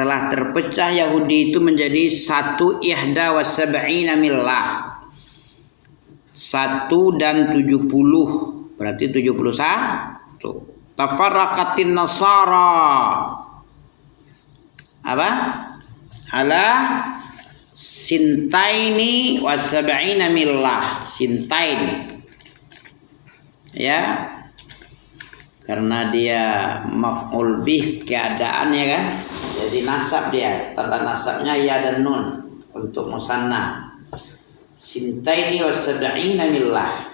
telah terpecah Yahudi itu menjadi 171 millah. 1 dan 70, berarti 71. Tafarraqatin nasara apa? Ala sintaini wa sab'ina millah. Sintain, ya, karena dia maf'ul bih keadaannya kan, jadi nasab dia, tanda nasabnya ya dan nun untuk musanna. Sintaini wa sab'ina millah.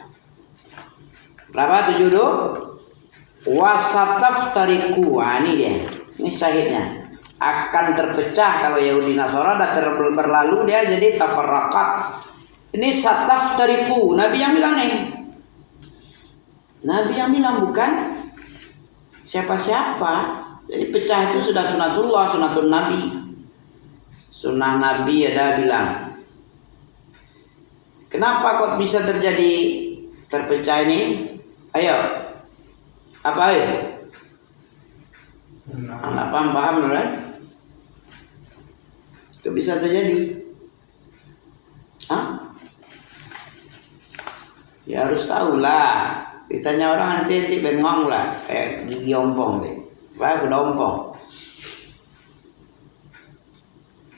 Berapa? 72. Wasataftariku. Ini dia, ini syahidnya. Akan terpecah kalau Yahudi Nasara dah berlalu, dia jadi tafarraqat. Ini sataftariku, Nabi yang bilang nih. Nabi yang bilang, bukan siapa-siapa. Jadi pecah itu sudah sunatullah, sunatun Nabi. Sunnah Nabi ada bilang. Kenapa kok bisa terjadi terpecah ini? Ayo. Apa ayo? Anak paham kan? Itu bisa terjadi. Hah? Ya harus tahu lah. Ditanya orang nanti bengong lah, kayak gigi ompong deh. Wah, kuda ompong.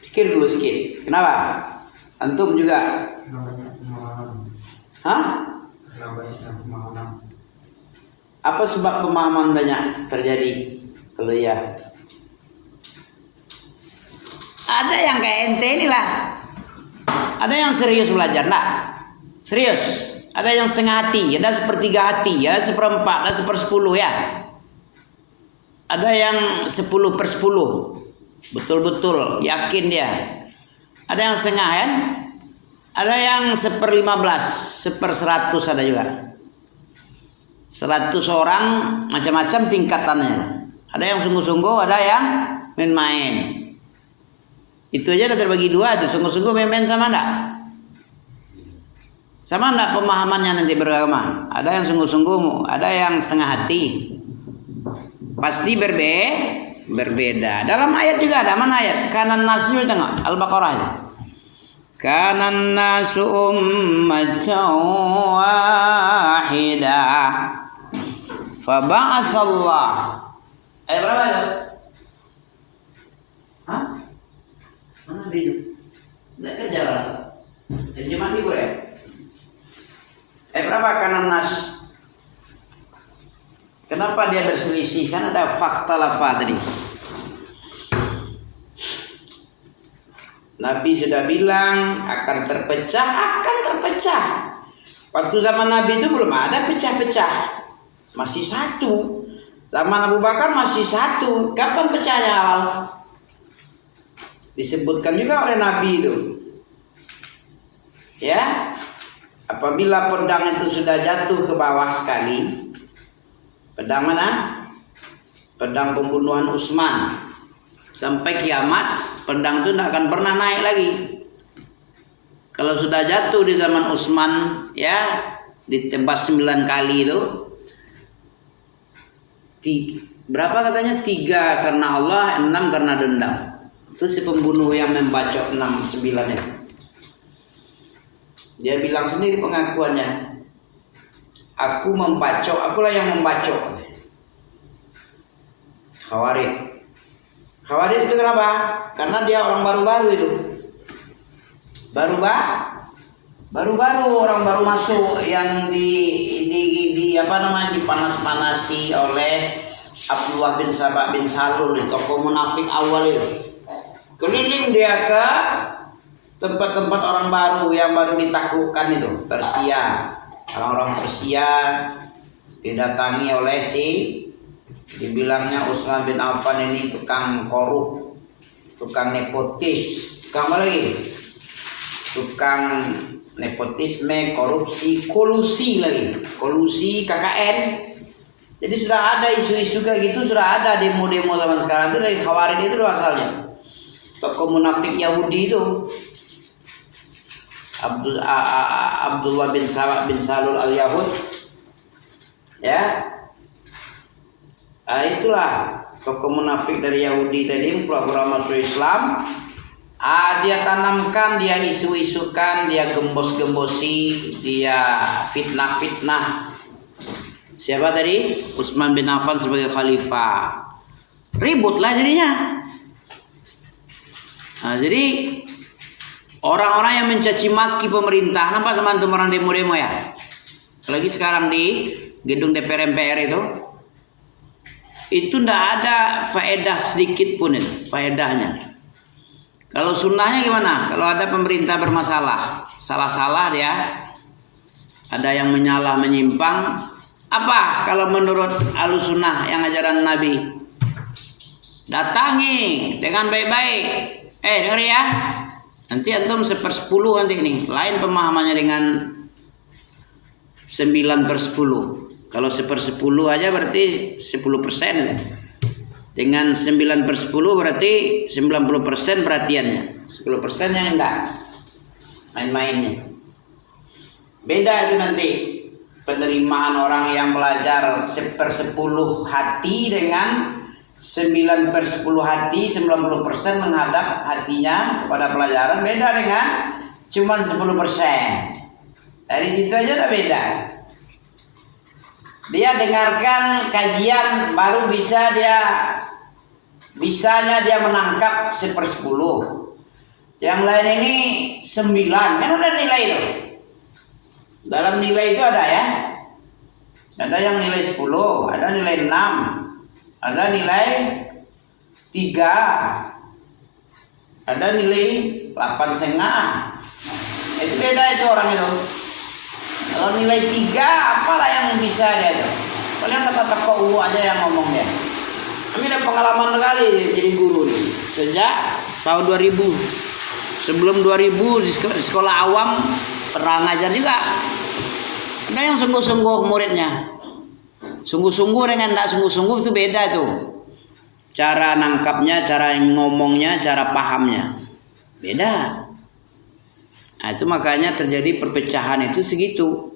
Pikir dulu sedikit. Kenapa? Antum juga? Hah? Apa sebab pemahaman banyak terjadi? Kalau ya, ada yang kayak ente inilah. Ada yang serius belajar, nah, serius. Ada yang setengah hati, ada sepertiga hati, ada seperempat, ada 1/10 ya. Ada yang 10/10, betul-betul yakin dia. Ada yang setengah kan? Ada yang 1/15, 1/100 ada juga. 100 orang macam-macam tingkatannya. Ada yang sungguh-sungguh, ada yang main-main. Itu aja udah terbagi dua tuh, sungguh-sungguh main-main sama enggak? Sama enggak pemahamannya nanti beragama? Ada yang sungguh-sungguh, ada yang setengah hati. Pasti berbeda. Dalam ayat juga ada, mana ayat? Kanan nasu tengok Al-Baqarah itu. Kanan nasu ummatan wahidah. Fa ba'atsallah. Ayat berapa itu? Hah? Mana dia? Enggak kerja lah. Terjemah libur ya? Ayat berapa kanan nas? Kenapa dia berselisih? Kan ada fakta lafa tadi. Nabi sudah bilang akan terpecah. Waktu zaman Nabi itu belum ada pecah-pecah. Masih satu. Zaman Abu Bakar masih satu. Kapan pecahnya awal? Disebutkan juga oleh Nabi itu. Ya. Apabila pedang itu sudah jatuh ke bawah sekali. Pedang mana? Pedang pembunuhan Utsman. Sampai kiamat, pedang itu tidak akan pernah naik lagi. Kalau sudah jatuh di zaman Utsman, ya, ditebas 9 kali itu. Berapa katanya? 3 karena Allah, 6 karena dendam. Itu si pembunuh yang membacok 6-9 itu. Dia bilang sendiri pengakuannya. Aku membacok, akulah yang membacok. Khawarij itu kenapa? Karena dia orang baru-baru itu. Baru-baru orang baru masuk yang dipanas-panasi oleh Abdullah bin Sabah bin Salul, tokoh munafik awal itu. Keliling dia ke tempat-tempat orang baru yang baru ditaklukkan itu, Persia. Orang-orang Persia didatangi oleh dibilangnya Utsman bin Affan ini tukang korup, tukang nepotis, tukang apa lagi? Tukang nepotisme, korupsi, kolusi lagi, kolusi KKN. Jadi sudah ada isu-isu kayak gitu, sudah ada demo-demo zaman sekarang itu dari Khawarij itu asalnya. Tokoh munafik Yahudi itu Abdullah bin Sabah bin Salul al-Yahud, ya. Itulah tokoh munafik dari Yahudi tadi pura-pura masuk Islam. Dia tanamkan, dia isu-isukan, dia gembos-gembosi, dia fitnah-fitnah. Siapa tadi? Utsman bin Affan sebagai khalifah. Ributlah jadinya. Nah, jadi orang-orang yang mencaci maki pemerintah, nampak teman-teman orang demo-demo ya? Apalagi sekarang di gedung DPR MPR itu ndak ada faedah sedikit pun itu, faedahnya. Kalau sunnahnya gimana? Kalau ada pemerintah bermasalah, salah-salah dia, ada yang menyimpang, apa kalau menurut Ahlus Sunnah yang ajaran Nabi? Datangi dengan baik-baik. Dengar ya. Nanti antum 1/10 nanti ini. Lain pemahamannya dengan 9/10. Kalau 1/10 aja berarti 10%. Dengan 9/10 berarti 90% perhatiannya. 10% yang enggak. Main-mainnya. Beda itu nanti penerimaan orang yang belajar 1/10 hati dengan 9/10 hati, 90% menghadap hatinya kepada pelajaran, beda dengan cuman 10%. Dari situ aja udah beda. Dia dengarkan kajian baru bisanya dia menangkap 1/10. Yang lain ini 9, kan udah nilai itu. Dalam nilai itu ada ya. Ada yang nilai 10, ada nilai 6, ada nilai 3, ada nilai 8,5. Itu beda itu orang itu. Kalau nilai 3, apalah yang bisa dia itu. Paling kata UU aja yang ngomong dia. Kami ada pengalaman sekali jadi guru nih. Sejak tahun 2000. Sebelum 2000 di sekolah awam pernah ngajar juga. Ada yang sungguh-sungguh muridnya. Sungguh-sungguh dengan tidak sungguh-sungguh itu beda tuh. Cara nangkapnya, cara ngomongnya, cara pahamnya. Beda. Nah, itu makanya terjadi perpecahan itu segitu.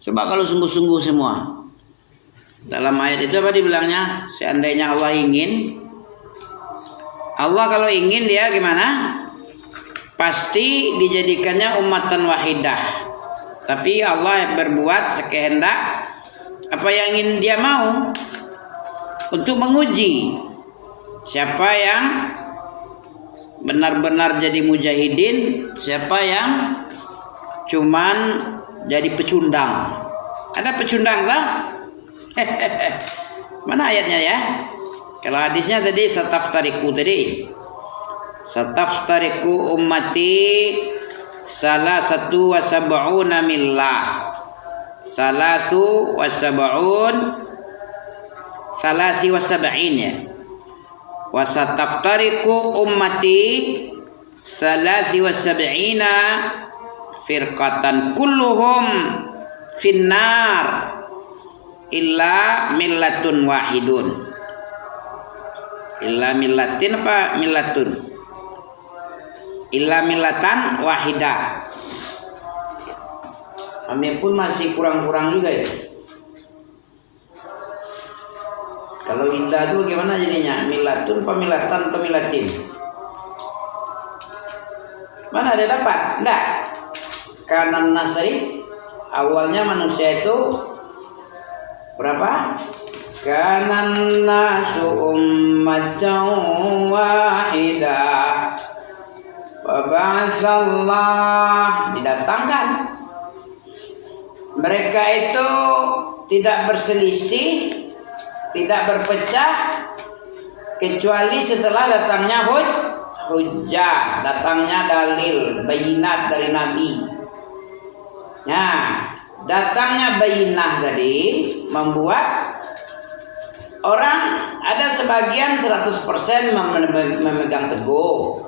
Coba kalau sungguh-sungguh semua. Dalam ayat itu apa dibilangnya? Seandainya Allah ingin. Allah kalau ingin dia gimana? Pasti dijadikannya ummatan wahidah. Tapi Allah berbuat sekehendak apa yang ingin dia mau. Untuk menguji siapa yang benar-benar jadi mujahidin, siapa yang cuman jadi pecundang. Ada pecundang tak? Mana ayatnya ya? Kalau hadisnya tadi sataftariku tadi. Sataftariku ummati salasatu wa sab'una millah. Salasi wa sab'in ya. Wa sataftariku ummati salasi wa sab'ina firqatan kulluhum finnar illa millatun wahidun. Illa millatin apa millatun? Illa millatan wahidah. Kami pun masih kurang-kurang juga ya. Kalau illa itu bagaimana jadinya? Millatun apa millatan atau millatin? Mana ada dapat? Enggak. Kanan nasri awalnya manusia itu berapa? Kanan nasu ummatan wahidah wa ba'atsallah, didatangkan. Mereka itu tidak berselisih, tidak berpecah kecuali setelah datangnya hujjah, datangnya dalil, bayinat dari Nabi. Nah, datangnya bayinah tadi membuat orang ada sebagian 100% memegang teguh,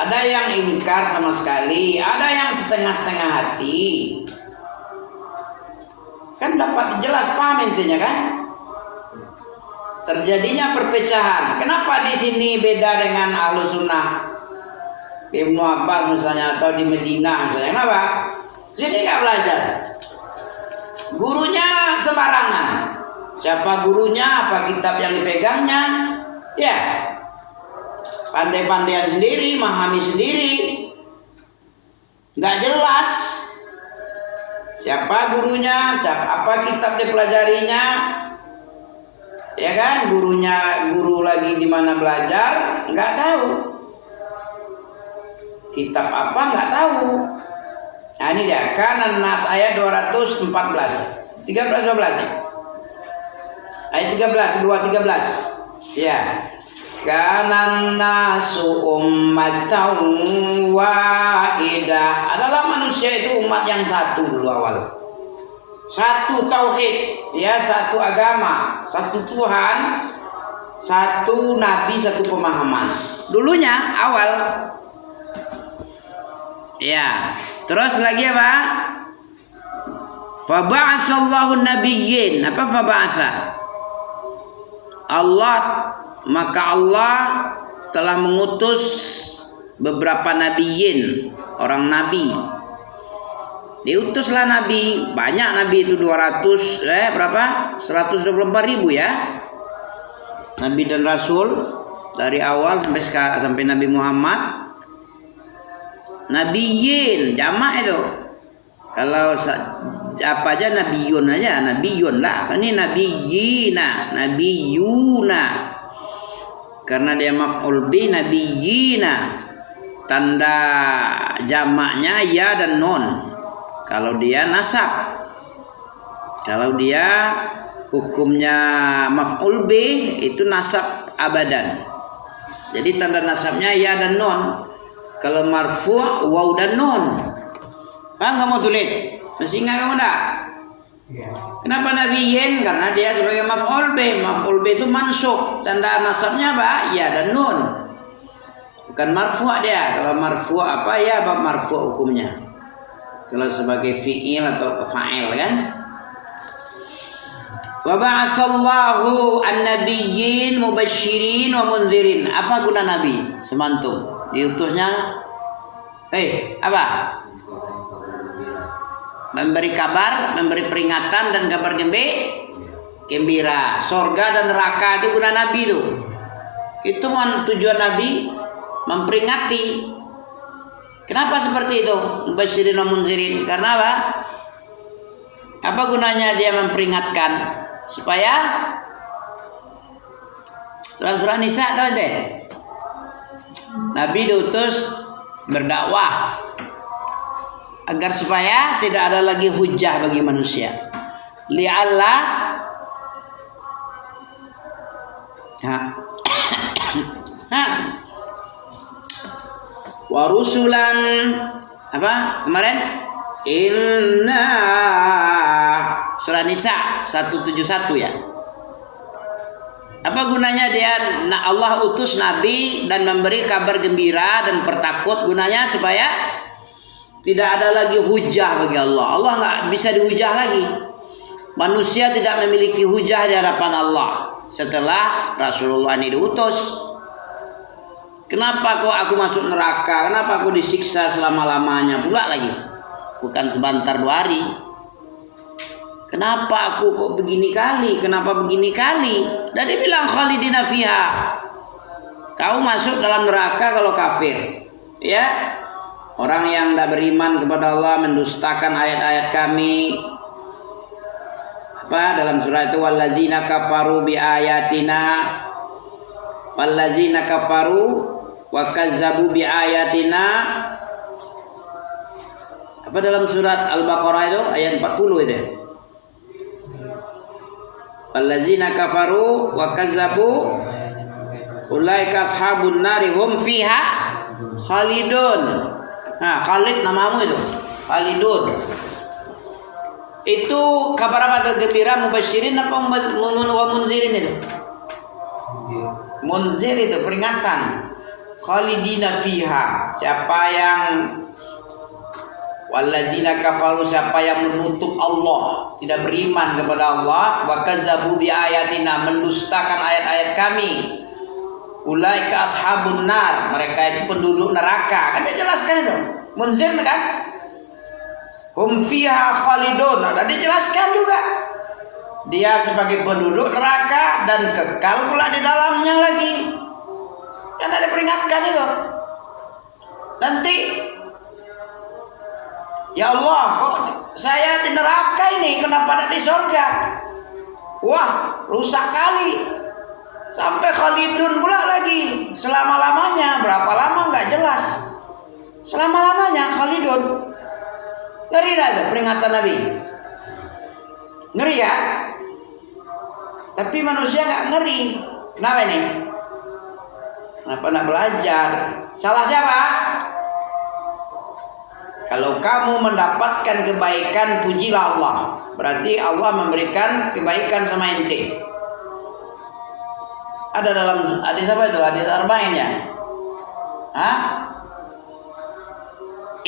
ada yang ingkar sama sekali, ada yang setengah-setengah hati. Kan dapat jelas paham intinya kan? Terjadinya perpecahan. Kenapa di sini beda dengan Ahlus Sunnah? Ibnu Abbas misalnya atau di Madinah misalnya, kenapa? Sini nggak belajar. Gurunya sembarangan. Siapa gurunya, apa kitab yang dipegangnya, Ya, pandai-pandaian sendiri, memahami sendiri, nggak jelas siapa gurunya, apa kitab dipelajarinya, ya kan? Guru lagi di mana belajar, nggak tahu. Kitab apa nggak tahu. Nah ini dia, Kanan Nas ayat 214, 13 12 ya. Ayat 13, 213. Ya. Kanan nasu ummatan wahidah. Adalah manusia itu umat yang satu dulu awal. Satu tauhid, ya, satu agama, satu Tuhan, satu nabi, satu pemahaman. Dulunya awal. Ya, terus lagi apa? Faba'asallahu nabiyyin. Apa faba'asa? Maka Allah telah mengutus beberapa nabiyin, orang nabi. Diutuslah nabi, banyak nabi itu 124.000 ya. Nabi dan rasul dari awal sampai Nabi Muhammad. Nabiyin jamak itu. Kalau apa aja nabiyun aja, nabiyun lah. Ini nabiyuna. Karena dia maf'ul bi, nabiyina. Tanda jamaknya ya dan nun. Kalau dia nasab. Kalau dia hukumnya maf'ul bi itu nasab abadan. Jadi tanda nasabnya ya dan nun. Kalau marfu' waw dan nun. Paham kamu tulis? Masih ingat kamu enggak? Kenapa nabiyyin? Karena dia sebagai maf'ul bih. Maf'ul bih itu mansub. Tanda nasabnya apa? Ya dan nun. Bukan marfu' dia. Kalau marfu' apa ya? Bab marfu' hukumnya. Kalau sebagai fi'il atau fa'il kan? Wa ba'atsallahu an-nabiyyin mubasysyirin wa mundzirin. Apa guna nabi? Semantum. Diutusnya apa? Memberi kabar, memberi peringatan dan kabar gembira. Sorga dan neraka itu guna nabi itu. Itu tujuan nabi memperingati. Kenapa seperti itu? Mubasysyirin wa mundzirin. Karena apa? Apa gunanya dia memperingatkan? Supaya dalam surah Nisa tahu ente? Nabi diutus berdakwah agar supaya tidak ada lagi hujah bagi manusia. Li'alla wa rusulan apa kemarin? Inna surah Nisa 171 ya. Apa gunanya dia? Allah utus nabi dan memberi kabar gembira dan pertakut. Gunanya supaya tidak ada lagi hujah bagi Allah. Allah nggak bisa dihujah lagi. Manusia tidak memiliki hujah di hadapan Allah setelah Rasulullah ini diutus. Kenapa kok aku masuk neraka? Kenapa aku disiksa selama-lamanya pula lagi? Bukan sebentar 2 hari. Kenapa aku kok begini kali? Kenapa begini kali? Dan dia bilang khalidina fiha. Kau masuk dalam neraka kalau kafir. Ya. Orang yang tidak beriman kepada Allah, mendustakan ayat-ayat kami. Apa dalam surah itu wallazina kafaru bi ayatina. Wallazina kafaru wa kazzabu bi ayatina. Apa dalam surat Al-Baqarah itu ayat 40 itu. Wallazina kafaru wa kazzabu ulaika ashabun nari hum fiha khalidun. Nah, Khalid namamu itu. Khalidun. Itu kabar apa tuh? Gembira, mubasyirin apa wa munzirin itu? Munzir itu peringatan. Khalidina fiha. Siapa yang wallazina kafaru, siapa yang menutup Allah, tidak beriman kepada Allah, wa kazzabu bi ayatina, mendustakan ayat-ayat kami. Ulaika ashabun nar, mereka itu penduduk neraka. Kan dia jelaskan itu. Munzir kan? Hum fiha khalidun. Ada dijelaskan juga. dia sebagai penduduk neraka dan kekal pula di dalamnya lagi. Kan ada peringatkan itu. Nanti, ya Allah, kok saya di neraka ini, kenapa tidak di surga? Wah, rusak kali. Sampai khalidun pula lagi, selama-lamanya. Berapa lama nggak jelas. Selama-lamanya khalidun. Ngeri tak itu peringatan Nabi? Ngeri ya? Tapi manusia nggak ngeri. Kenapa ini? Kenapa nak belajar? Salah siapa? Kalau kamu mendapatkan kebaikan, pujilah Allah. Berarti Allah memberikan kebaikan sama ente. Ada dalam hadis apa itu? Hadis arba'in ya? Hah?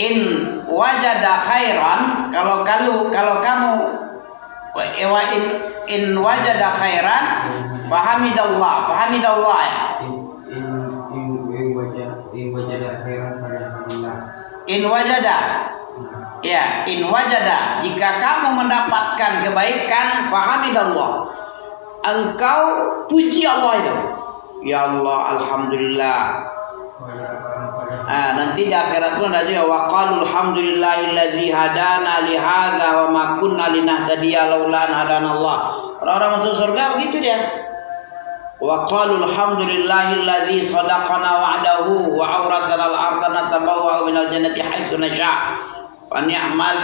In wajada khairan, kalau kamu in wajada khairan fahamidallah ya. In wajada, ya, in wajada, jika kamu mendapatkan kebaikan, fahamidallah, engkau puji Allah itu. Ya Allah, alhamdulillah. Nanti di akhirat pun ada juga waqalul hamdulillahilladzi hadana li hadza wa ma kunna linahtadiya laula an hadanallah. Orang-orang masuk surga begitu dia. Wa qalul hamdulillahilladzi sadaqana wa'dahu wa awrasana al-ardha natabawwa'u minal jannati haitsu nasha' wa ni'mal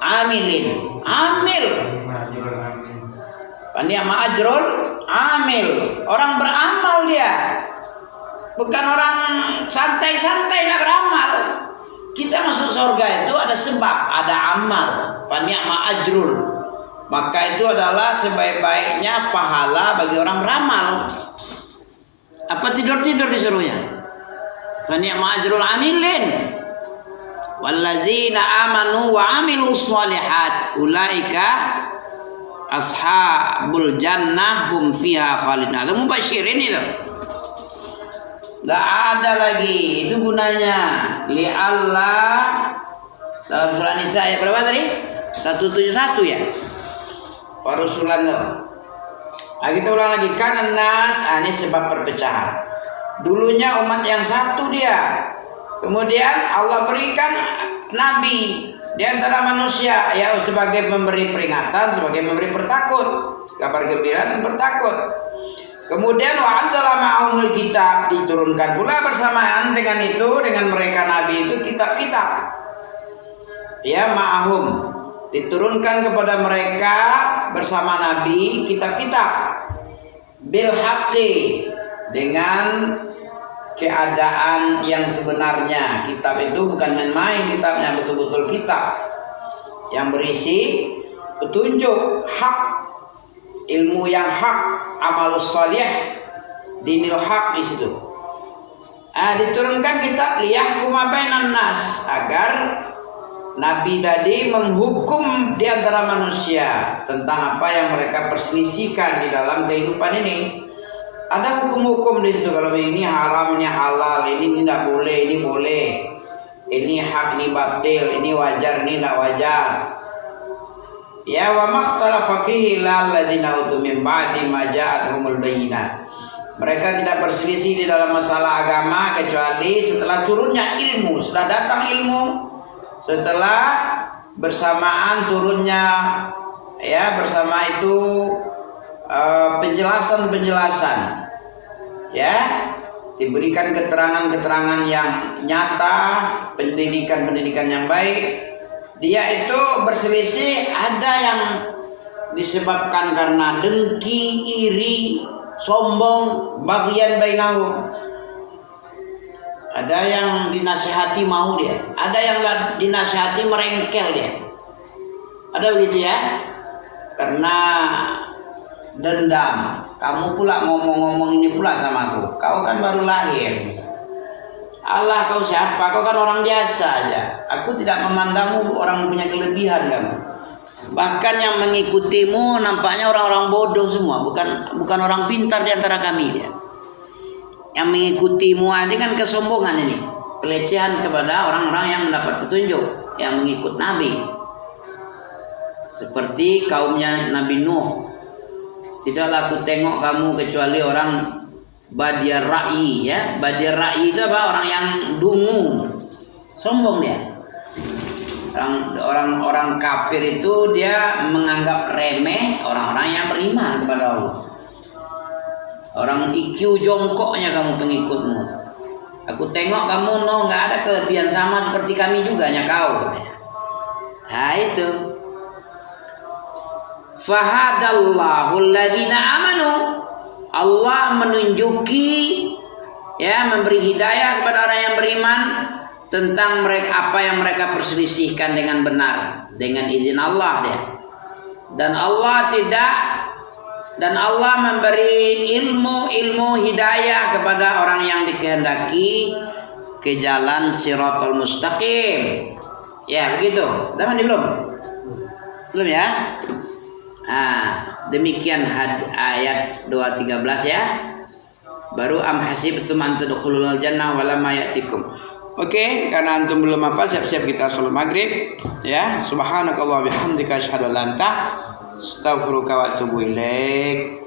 amilin. Amil. Wa ni'ma ajrul amil. Orang beramal dia. Bukan orang santai-santai nak beramal. Kita masuk surga itu ada sebab, ada amal. Fa ni'ma ajrul. Maka itu adalah sebaik-baiknya pahala bagi orang beramal. Apa tidur-tidur disuruhnya? Fa ni'ma ajrul amilin. Wallazina amanu wa amilus shalihat ulaika ashabul jannah hum fiha khalidun. Itu mubasyirin itu. Enggak ada lagi. Itu gunanya li Allah dalam surah Nisa ayat berapa tadi? 171 ya. Warusulan. Kita ulang lagi, kanan nas, ini sebab perpecahan. Dulunya umat yang satu dia. Kemudian Allah berikan nabi di antara manusia ya sebagai memberi peringatan, sebagai memberi bertakut, kabar gembira dan bertakut. Kemudian wa anzala ma'ahumul kitab, diturunkan pula bersamaan dengan itu, dengan mereka nabi itu kitab-kitab. Ya, ma'ahum, diturunkan kepada mereka bersama nabi kitab-kitab bil haqqi, dengan keadaan yang sebenarnya. Kitab itu bukan main-main, kitabnya betul-betul kitab yang berisi petunjuk hak, ilmu yang hak, amal salih, dinil hak di situ. Diturunkan kitab liyahkuma bainan nas, agar nabi tadi menghukum di antara manusia tentang apa yang mereka perselisihkan di dalam kehidupan ini. Ada hukum-hukum di situ. Kalau ini haram, ini halal, ini tidak boleh, ini boleh, ini hak, ini batil, ini wajar, ini tidak wajar. Ya, wa makhtalafa fihi lalladzina utu min ba'di ma ja'atuhumul bayyinat. Mereka tidak berselisih di dalam masalah agama kecuali setelah turunnya ilmu, setelah datang ilmu, setelah bersamaan turunnya ya bersama itu penjelasan-penjelasan ya, diberikan keterangan-keterangan yang nyata, pendidikan-pendidikan yang baik. Dia itu berselisih, ada yang disebabkan karena dengki, iri, sombong, bagian bainahum. Ada yang dinasihati mau dia, ada yang dinasihati merengkel dia. Ada begitu ya? Karena dendam. Kamu pula ngomong-ngomong ini pula sama aku. Kau kan baru lahir. Allah, kau siapa? Kau kan orang biasa aja. Aku tidak memandangmu orang punya kelebihan kamu. Bahkan yang mengikutimu nampaknya orang-orang bodoh semua, bukan orang pintar di antara kami dia. Yang mengikutimu ini kan kesombongan ini, pelecehan kepada orang-orang yang mendapat petunjuk, yang mengikut Nabi. Seperti kaumnya Nabi Nuh. Tidaklah aku tengok kamu kecuali orang Badiar Ra'i, ya. Badiar Ra'i itu apa? Orang yang dungu, sombong dia. Orang kafir itu dia menganggap remeh orang-orang yang beriman kepada Allah. Orang IQ jongkoknya kamu pengikutmu. Aku tengok kamu nggak ada kelebihan sama seperti kami juga nya kau, katanya. Nah itu. Fahadallahu alladhina amanu. Allah menunjuki, ya, memberi hidayah kepada orang yang beriman tentang mereka apa yang mereka perselisihkan dengan benar, dengan izin Allah dia. Dan Allah memberi ilmu hidayah kepada orang yang dikehendaki ke jalan Shiratal Mustaqim. Ya, begitu. Zaman belum? Belum ya? Demikian ayat 213 ya. Baru am hasibtum an tadkhulul jannah walamma ya'tikum. Oke, karena antum belum apa, siap-siap kita sholat maghrib ya. Subhanakallah bihamdika asyhadu an la ilaha illa anta astaghfiruka wa atubu ilaik.